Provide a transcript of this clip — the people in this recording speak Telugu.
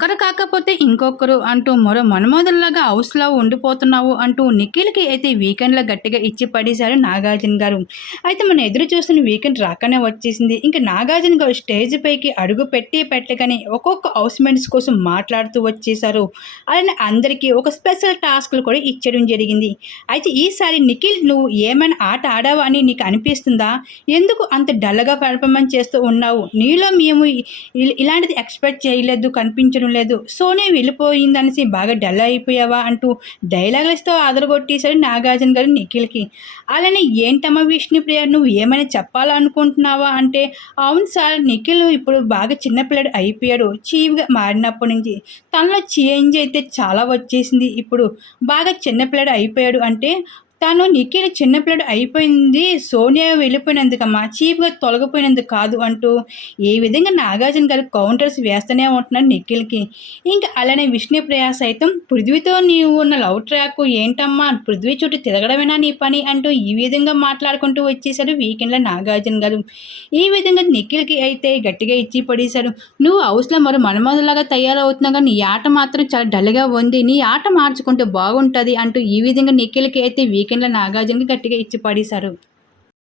ఒకరు కాకపోతే ఇంకొకరు అంటూ మరో మన్మోదల్లాగా హౌస్లో ఉండిపోతున్నావు అంటూ నిఖిల్కి అయితే వీకెండ్లో గట్టిగా ఇచ్చి పడేశారు నాగార్జున గారు. అయితే మన ఎదురు చూస్తున్న వీకెండ్ రాకనే వచ్చేసింది. ఇంకా నాగార్జున గారు స్టేజ్ పైకి అడుగు పెట్టి పెట్టగానే ఒక్కొక్క హౌస్ మేట్స్ కోసం మాట్లాడుతూ వచ్చేశారు. అలానే అందరికీ ఒక స్పెషల్ టాస్క్లు కూడా ఇచ్చడం జరిగింది. అయితే ఈసారి నిఖిల్ నువ్వు ఏమైనా ఆట ఆడావా అని నీకు అనిపిస్తుందా? ఎందుకు అంత డల్గా పెర్ఫార్మెన్స్ చేస్తూ ఉన్నావు? నీలో మేము ఇలాంటిది ఎక్స్పెక్ట్ చేయలేదు కనిపించడం లేదు. సోనీ వెళ్ళిపోయిందనేసి బాగా డల్ అయిపోయావా అంటూ డైలాగులతో ఆదరగొట్టేశారు నాగార్జున గారు నిఖిల్కి. అలానే ఏంటమ్మా విష్ణుప్రియ నువ్వు ఏమైనా చెప్పాలనుకుంటున్నావా అంటే అవును సార్ నిఖిల్ ఇప్పుడు బాగా చిన్నపిల్లడు అయిపోయాడు చీవ్గా మారినప్పటి నుంచి. తనలో చేంజ్ అయితే చాలా వచ్చేసింది. ఇప్పుడు బాగా చిన్నపిల్లడు అయిపోయాడు అంటే తను నిఖిల్ చిన్నపిల్లడు అయిపోయింది సోనియా వెళ్ళిపోయినందుకమ్మా చీప్గా తొలగిపోయినందుకు కాదు అంటూ ఏ విధంగా నాగార్జున గారు కౌంటర్స్ వేస్తూనే ఉంటున్నాడు నిఖిల్కి. ఇంకా అలానే విష్ణుప్రియ సైతం పృథ్వీతో నీవు ఉన్న లవ్ ట్రాక్ ఏంటమ్మా? పృథ్వీ చుట్టూ తిరగడమేనా నీ పని? అంటూ ఈ విధంగా మాట్లాడుకుంటూ వచ్చేసారు వీకెండ్లో నాగార్జున గారు. ఈ విధంగా నిఖిల్కి అయితే గట్టిగా ఇచ్చి పడేశారు. నువ్వు హౌస్లో మరో మనమోదలాగా తయారవుతున్నావు కానీ నీ ఆట మాత్రం చాలా డల్గా ఉంది. నీ ఆట మార్చుకుంటే బాగుంటుంది అంటూ ఈ విధంగా నిఖిల్కి అయితే వీక్ వీకెండ్లో నాగార్జునకి గట్టిగా ఇచ్చి పడేశారు.